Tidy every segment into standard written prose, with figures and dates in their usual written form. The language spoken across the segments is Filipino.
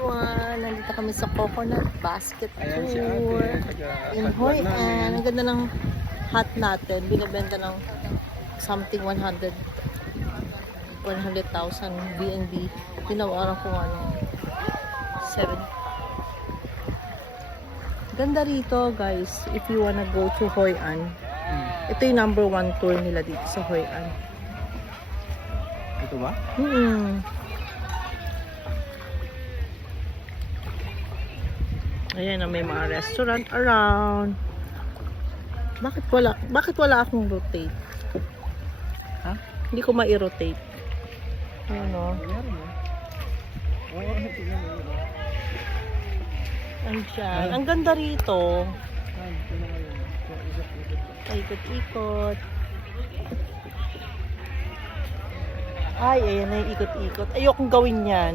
everyone! Nandito kami sa Coconut Basket Ayan si Tour ate, in Hoi An. Ang ganda ng hat natin. Binibenta ng something 100,000 BNB. Tinawaran ko ano 7. Ganda rito guys. If you wanna go to Hoi An. Ito yung number 1 tour nila dito sa Hoi An. Ito ba? Ayan na, may mga restaurant around. Bakit wala akong rotate? Ha? Hindi ko mai-rotate. Ayan o. Meron mo. Oo, tingnan mo. Andyan. Ang ganda rito. Tingnan mo yun. Ikot-ikot. Ay, ayan na yung ikot-ikot. Ayokong gawin yan.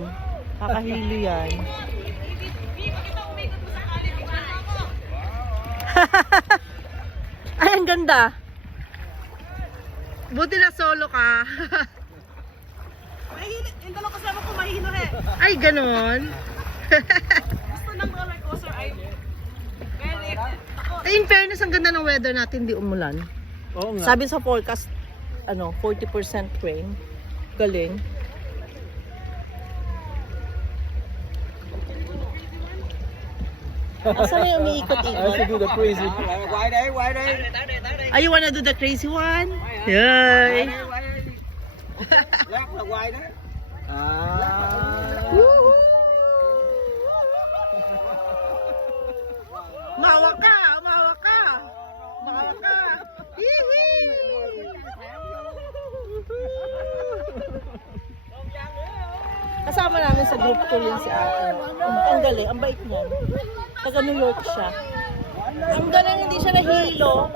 Kakahilo yan. Ay, ang ganda. Buti na solo ka. Yung dalawa kasama ko mahihino eh. Ay, ganon. Gusto ng roller coaster ay very takot. Ay, in fairness, ang ganda ng weather natin, di umulan. Oo nga. Sabi sa forecast, 40% rain. Galing. Asa na yung I umiikot-ikot? should do the crazy. Ay, you wanna do the crazy one? Yay! Mawa ka! Mawa ka! Mawa ka! Hihi! Kasama namin sa group tour yan si ate. Ang galing, ang bait niya. Taga New York siya. Ang galing, hindi siya nahilo.